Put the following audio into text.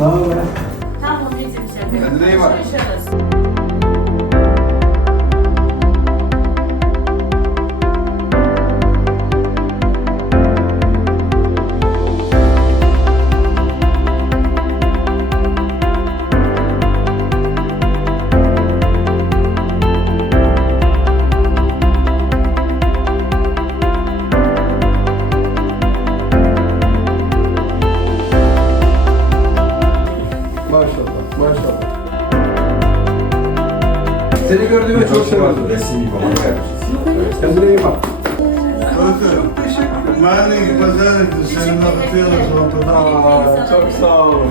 Ne haber? Tam onun için bir şey yapıyorum. Kendine iyi bak. Görüşürüz. Maşallah, maşallah. Seni gördüğüme çok sevindim. Resim gibi bana vermişiz. Kendine iyi bak. Çok teşekkür ederim. Ben de pazar ettim. Seninle tutuyoruz. Aa, çok sağ olun.